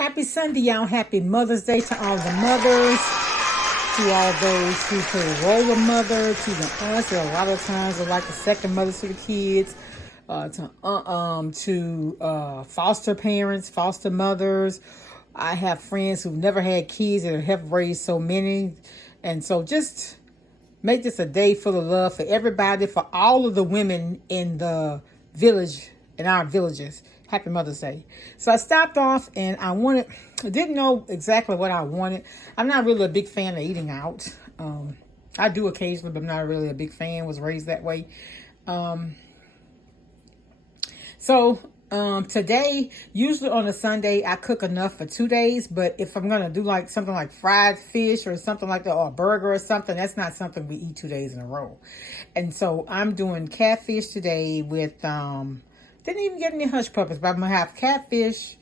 Happy Sunday, y'all. Happy Mother's Day to all the mothers, to all those who play the role of mother, to the aunts. A lot of times they're like the second mothers to the kids, to foster parents, foster mothers. I have friends who've never had kids and have raised so many. And so just make this a day full of love for everybody, for all of the women in the village, in our villages. Happy Mother's Day. So I stopped off and I didn't know exactly what I wanted. I'm not really a big fan of eating out. I do occasionally, but I'm not really a big fan. Was raised that way. Today, usually on a Sunday, I cook enough for 2 days. But if I'm going to do like something like fried fish or something like that, or a burger or something, that's not something we eat 2 days in a row. And so I'm doing catfish today with, didn't even get any hush puppies, but I'm going to have catfish,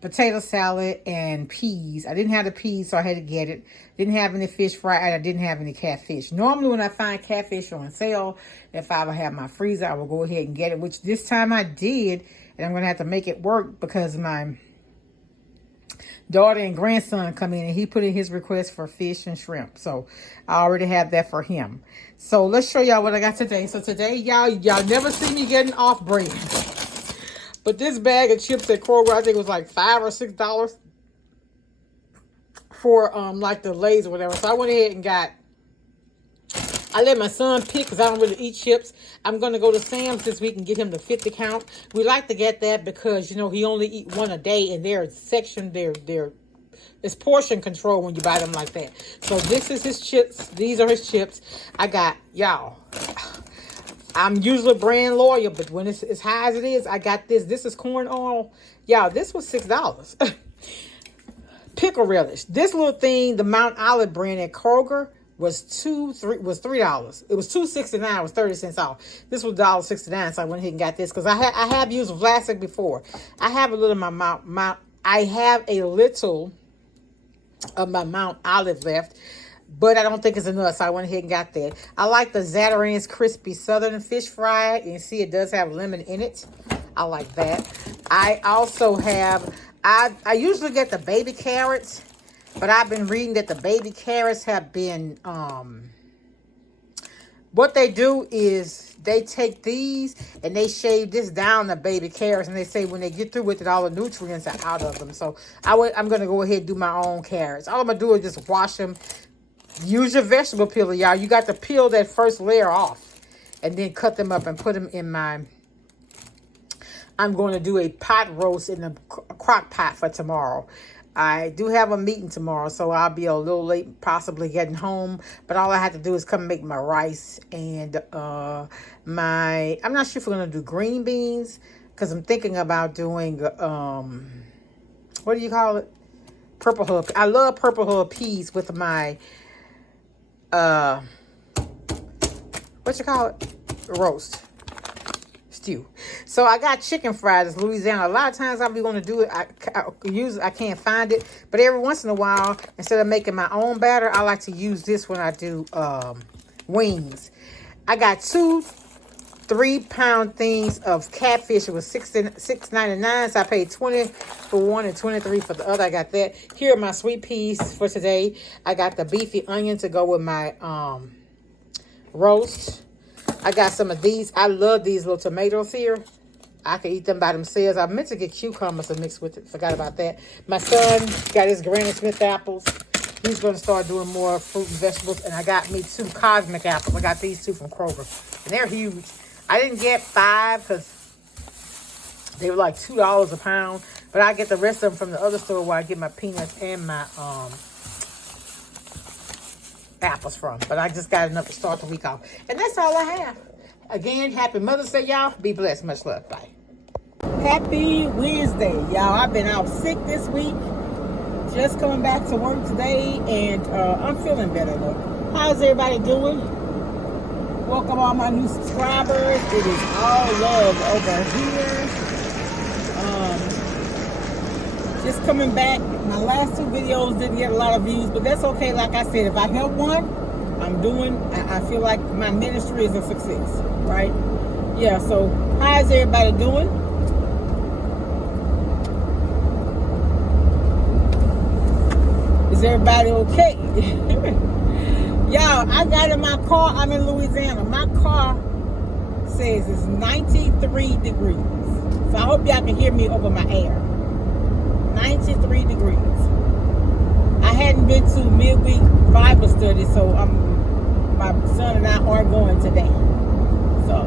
potato salad, and peas. I didn't have the peas, so I had to get it. Didn't have any fish fry, and I didn't have any catfish. Normally, when I find catfish on sale, if I ever have my freezer, I will go ahead and get it, which this time I did, and I'm going to have to make it work because my daughter and grandson come in, and he put in his request for fish and shrimp. So I already have that for him. So let's show y'all what I got today. So today, y'all never see me getting off brand. But this bag of chips at Kroger, I think it was like $5 or $6 for like the Lay's or whatever. So I went ahead and I let my son pick because I don't really eat chips. I'm going to go to Sam's this week and get him the 50 count. We like to get that because, you know, he only eat one a day, and it's portion control when you buy them like that. So this is his chips. These are his chips. I got, y'all, I'm usually brand loyal, but when it's as high as it is, I got this. This is corn oil. Y'all, this was $6. Pickle relish. This little thing, the Mount Olive brand at Kroger, was $3. It was $2.69. It was 30 cents off. This was $1.69, so I went ahead and got this because I have used Vlasic before. I have a little of my I have a little of my Mount Olive left, but I don't think it's enough, so I went ahead and got that. I like the Zatarain's Crispy Southern Fish Fry. You can see it does have lemon in it. I like that. I also have, I usually get the baby carrots, but I've been reading that the baby carrots have been, what they do is they take these and they shave this down, the baby carrots, and they say when they get through with it, all the nutrients are out of them. So I'm going to go ahead and do my own carrots. All I'm going to do is just wash them. Use your vegetable peeler, y'all. You got to peel that first layer off and then cut them up and put them in I'm going to do a pot roast in a crock pot for tomorrow. I do have a meeting tomorrow, so I'll be a little late possibly getting home. But all I have to do is come make my rice and I'm not sure if we're going to do green beans because I'm thinking about doing, what do you call it? Purple Hood. I love Purple Hood peas with my, what you call it? Roast. Stew. So I got chicken fries, Louisiana. A lot of times I'll be going to do it. I can't find it, but every once in a while, instead of making my own batter, I like to use this when I do wings. I got 2 3-pound things of catfish. It was $6.99, so I paid $20 for one and $23 for the other. I got that. Here are my sweet peas for today. I got the beefy onion to go with my roast. I got some of these. I love these little tomatoes here. I can eat them by themselves. I meant to get cucumbers to mix with it. Forgot about that. My son got his Granny Smith apples. He's going to start doing more fruit and vegetables. And I got me 2 cosmic apples. I got these 2 from Kroger. And they're huge. I didn't get 5 because they were like $2 a pound. But I get the rest of them from the other store where I get my peanuts and my apples from. But I just got enough to start the week off. And that's all I have. Again, happy Mother's Day, y'all. Be blessed. Much love. Bye. Happy Wednesday, y'all. I've been out sick this week. Just coming back to work today. And I'm feeling better, though. How's everybody doing? Welcome all my new subscribers. It is all love over here. Just coming back. My last 2 videos didn't get a lot of views, but that's okay. Like I said, if I help one, I feel like my ministry is a success, right? Yeah, so how's everybody doing? Is everybody okay? Y'all, I got in my car. I'm in Louisiana. My car says it's 93 degrees. So I hope y'all can hear me over my air. 93 degrees. I hadn't been to midweek Bible study, so my son and I are going today. So,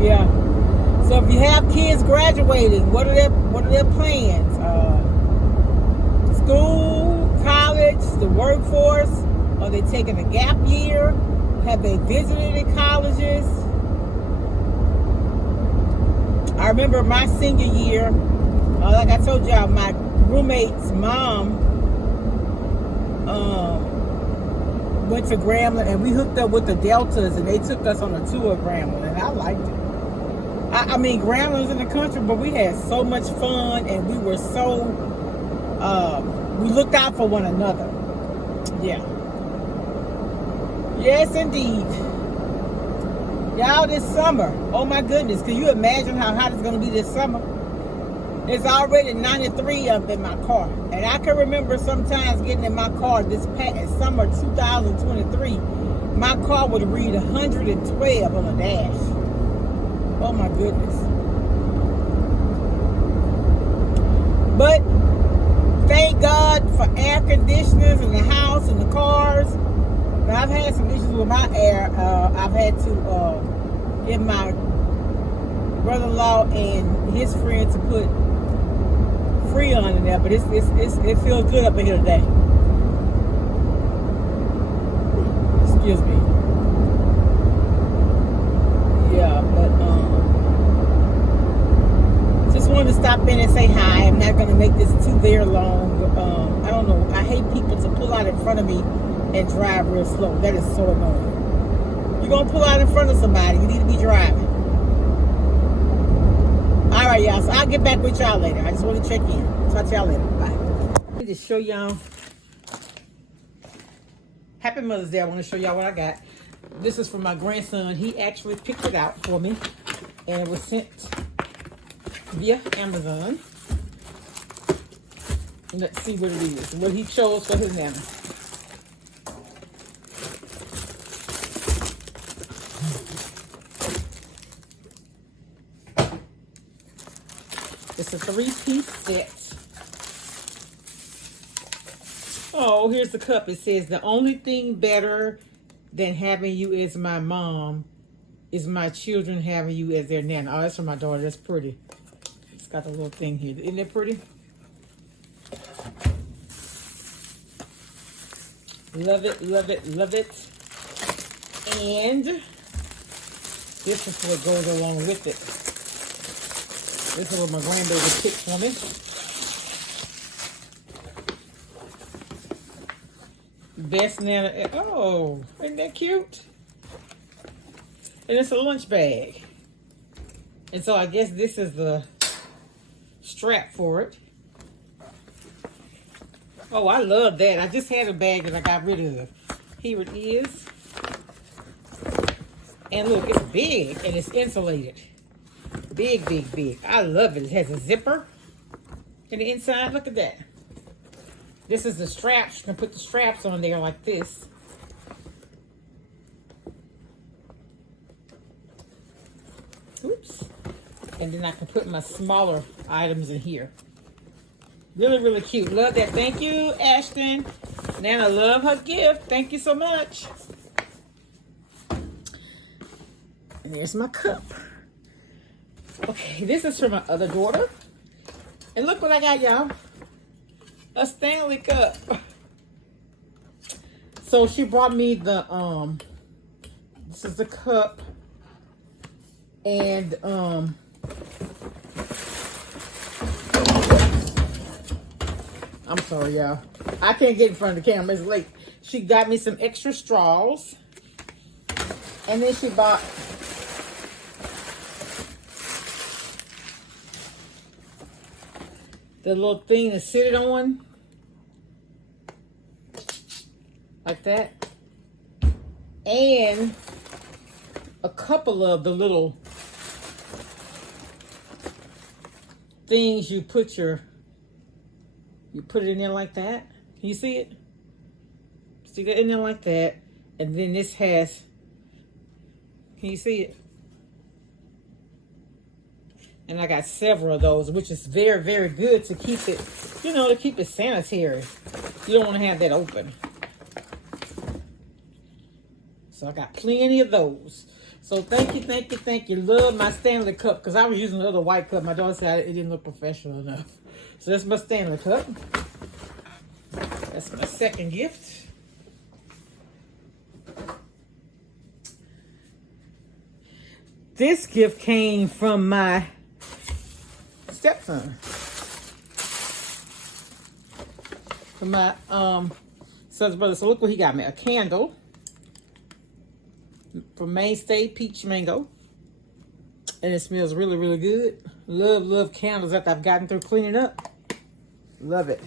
yeah. So if you have kids graduating, what are their plans? School, college, the workforce? Are they taking a gap year? Have they visited in colleges? I remember my senior year, like I told y'all, my roommate's mom went to Grambling, and we hooked up with the Deltas, and they took us on a tour of Grambling, and I liked it. I mean, Grambling's in the country, but we had so much fun, and we were so, we looked out for one another. Yeah. Yes, indeed. Y'all, this summer, oh my goodness, can you imagine how hot it's going to be this summer? It's already 93 up in my car. And I can remember sometimes getting in my car this past summer 2023, my car would read 112 on the dash. Oh my goodness. But thank God for air conditioners in the house and the cars. Now, I've had some issues with my air. I've had to get my brother-in-law and his friend to put Freon in there, but it feels good up in here today. Excuse me. Yeah, but just wanted to stop in and say hi. I'm not going to make this too very long. I don't know. I hate people to pull out in front of me and drive real slow. That is so annoying. You're going to pull out in front of somebody, you need to be driving. All right, y'all. So I'll get back with y'all later. I just want to check in. Talk to y'all later. Bye. I need to show y'all. Happy Mother's Day. I want to show y'all what I got. This is from my grandson. He actually picked it out for me. And it was sent via Amazon. And let's see what it is. What he chose for his nana. It's a 3-piece set. Oh, here's the cup. It says, the only thing better than having you as my mom is my children having you as their nana. Oh, that's for my daughter. That's pretty. It's got a little thing here. Isn't it pretty? Love it, love it, love it. And this is what goes along with it. This is what my grandbaby picked for me. Best nana. Oh, isn't that cute? And it's a lunch bag. And so I guess this is the strap for it. Oh, I love that. I just had a bag that I got rid of. Here it is. And look, it's big and it's insulated. Big, big, big. I love it. It has a zipper in the inside. Look at that. This is the straps. You can put the straps on there like this. Oops. And then I can put my smaller items in here. Really, really cute. Love that. Thank you, Ashton. Nana, love her gift. Thank you so much. And there's my cup. Okay, this is for my other daughter. And look what I got, y'all. A Stanley cup. So she brought me the, this is the cup. And, I'm sorry, y'all. I can't get in front of the camera. It's late. She got me some extra straws. And then she bought the little thing to sit it on. Like that. And a couple of the little things you put your You put it in there like that. Can you see it? Stick it in there like that. And then this has, can you see it? And I got several of those, which is very, very good to keep it, you know, to keep it sanitary. You don't want to have that open. So I got plenty of those. So thank you, thank you, thank you. Love my Stanley cup, because I was using the other white cup. My daughter said it didn't look professional enough. So that's my Stanley cup. That's my second gift. This gift came from my stepson. From my son's brother. So look what he got me. A candle from Mainstay Peach Mango. And it smells really, really good. Love, love candles after I've gotten through cleaning up. Love it.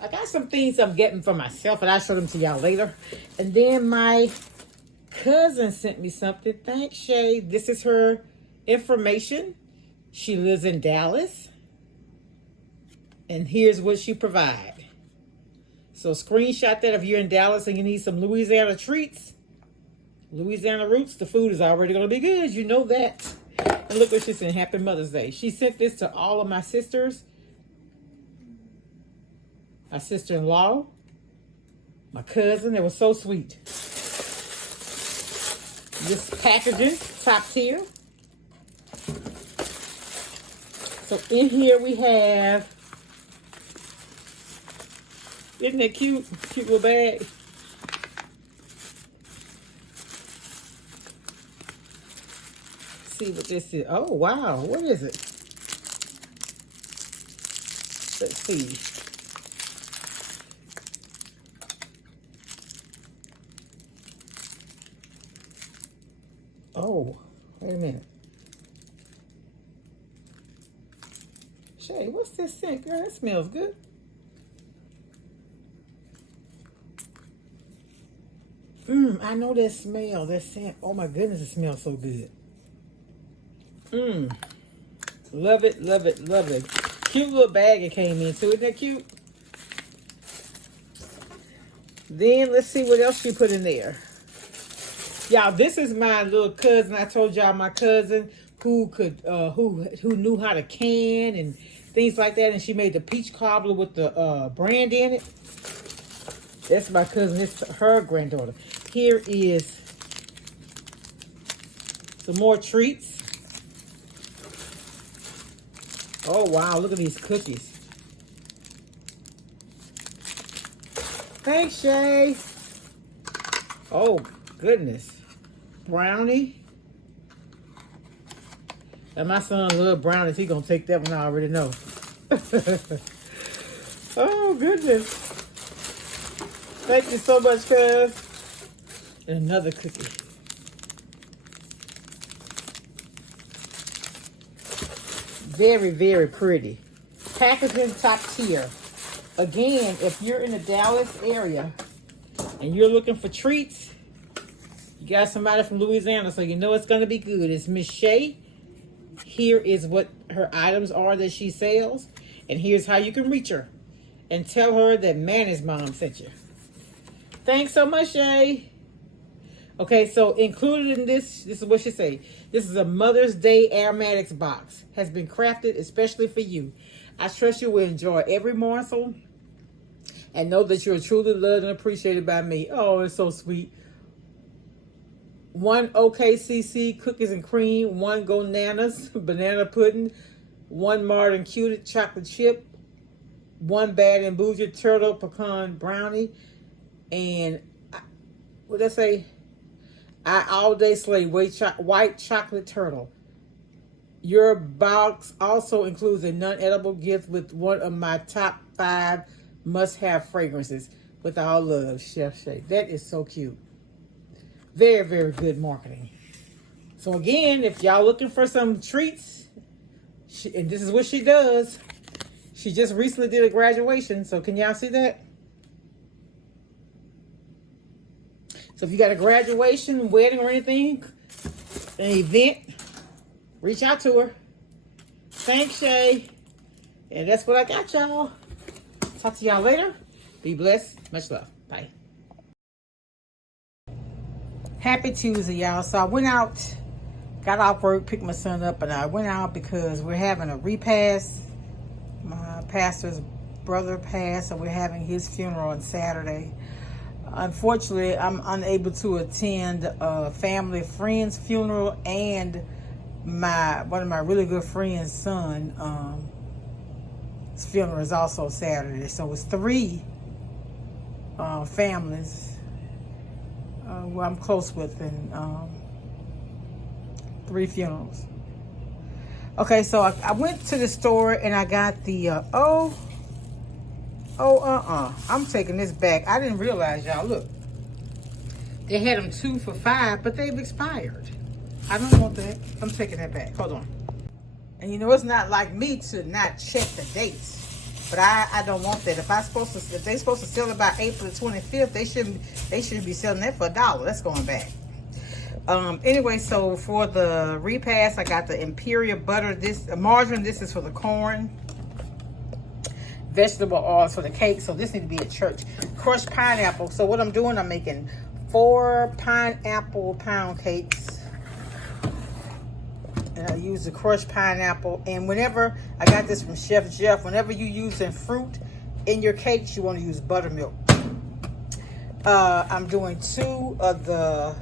I got some things I'm getting for myself, and I'll show them to y'all later. And then my cousin sent me something. Thanks, Shay. This is her information. She lives in Dallas. And here's what she provides. So screenshot that if you're in Dallas and you need some Louisiana treats. Louisiana roots, the food is already going to be good. You know that. And look what she sent. Happy Mother's Day. She sent this to all of my sisters. My sister-in-law, my cousin. It was so sweet. This packaging, top tier. So in here we have, isn't that cute? Cute little bag. See what this is. Oh, wow. What is it? Let's see. Oh, wait a minute. Shay, what's this scent? Girl, that smells good. I know that smell, that scent. Oh my goodness, it smells so good. Love it, love it, love it. Cute little bag it came in too. Isn't that cute? Then let's see what else she put in there. Y'all, this is my little cousin. I told y'all my cousin who could who knew how to can and things like that, and she made the peach cobbler with the brand in it. That's my cousin. It's her granddaughter. Here is some more treats. Oh wow, look at these cookies. Thanks, Shay. Oh goodness. Brownie. And my son loves brownies. He gonna take that one, I already know. Oh goodness. Thank you so much, cuz. And another cookie. Very, very pretty. Packaging top tier. Again, if you're in the Dallas area and you're looking for treats, you got somebody from Louisiana, so you know it's going to be good. It's Miss Shay. Here is what her items are that she sells. And here's how you can reach her. And tell her that Manny's mom sent you. Thanks so much, Shay. Okay, so included in this is what she say. This is a Mother's Day aromatics box. Has been crafted especially for you. I trust you will enjoy every morsel and know that you're truly loved and appreciated by me. Oh, it's so sweet. 1 OKCC cookies and cream, 1 Go Nanas banana pudding, 1 Martin Cuted chocolate chip, 1 Bad and Bougie turtle pecan brownie, and what did I say? I all day slay white chocolate turtle. Your box also includes a non-edible gift with one of my top 5 must-have fragrances. With all love, Chef Shay. That is so cute. Very, very good marketing. So again, if y'all looking for some treats, and this is what she does. She just recently did a graduation. So can y'all see that? So if you got a graduation, wedding, or anything, an event, reach out to her. Thanks, Shay. And that's what I got, y'all. Talk to y'all later. Be blessed. Much love. Bye. Happy Tuesday, y'all. So I went out, got off work, picked my son up, and I went out because we're having a repast. My pastor's brother passed, so we're having his funeral on Saturday. Unfortunately, I'm unable to attend a family friend's funeral, and one of my really good friend's son his funeral is also Saturday. So it's 3 families who I'm close with, and 3 funerals. Okay, so I went to the store and I got the I'm taking this back. I didn't realize, y'all, look, they had them 2 for $5, but they've expired. I don't want that. I'm taking that back. Hold on. And you know, it's not like me to not check the dates, but I don't want that. If they're supposed to sell it by April the 25th, they shouldn't be selling that for $1. That's going back. Anyway, so for the repast, I got the Imperial butter. Margarine. This is for the corn. Vegetable oils for the cake. So this needs to be at church. Crushed pineapple. So what I'm doing, I'm making 4 pineapple pound cakes. And I use the crushed pineapple. And whenever, I got this from Chef Jeff, whenever you using fruit in your cakes, you want to use buttermilk. I'm doing 2 of the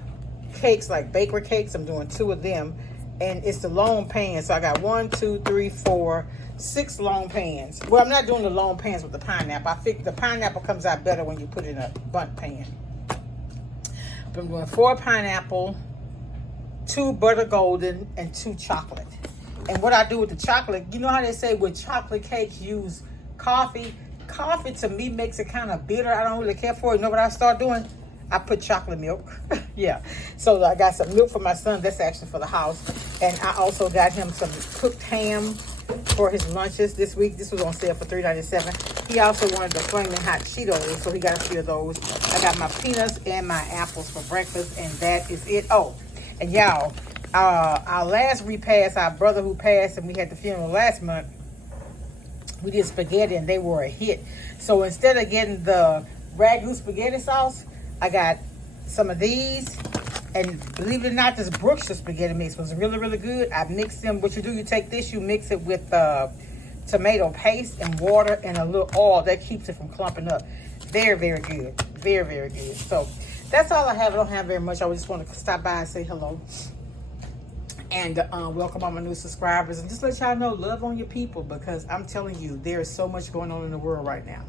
cakes, like bakery cakes. I'm doing 2 of them. And it's the long pan. So I got 1, 2, 3, 4, 6 long pans. Well, I'm not doing the long pans with the pineapple. I think the pineapple comes out better when you put it in a bundt pan. But I'm doing 4 pineapple, 2 butter golden, and 2 chocolate. And what I do with the chocolate, you know how they say with chocolate cakes use coffee? Coffee to me makes it kind of bitter. I don't really care for it. You know what I start doing? I put chocolate milk. Yeah. So I got some milk for my son. That's actually for the house. And I also got him some cooked ham for his lunches this week. This was on sale for $3.97. He also wanted the flaming hot Cheetos, so he got a few of those. I got my peanuts and my apples for breakfast, and that is it. Oh, and y'all, our last repast, our brother who passed, and we had the funeral last month, we did spaghetti, and they were a hit. So instead of getting the ragu spaghetti sauce, I got some of these, and believe it or not, this Brookshire spaghetti mix was really, really good. I mixed them. What you do, you take this, you mix it with tomato paste and water and a little oil. That keeps it from clumping up. Very, very good. Very, very good. So that's all I have. I don't have very much. I just want to stop by and say hello. And welcome all my new subscribers. And just let y'all know, love on your people, because I'm telling you, there is so much going on in the world right now.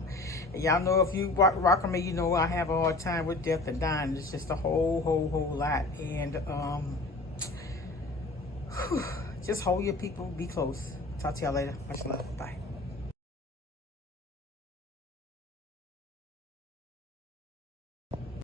And y'all know, if you rock with me, you know I have a hard time with death and dying. It's just a whole lot. And just hold your people. Be close. Talk to y'all later. Much love. Bye.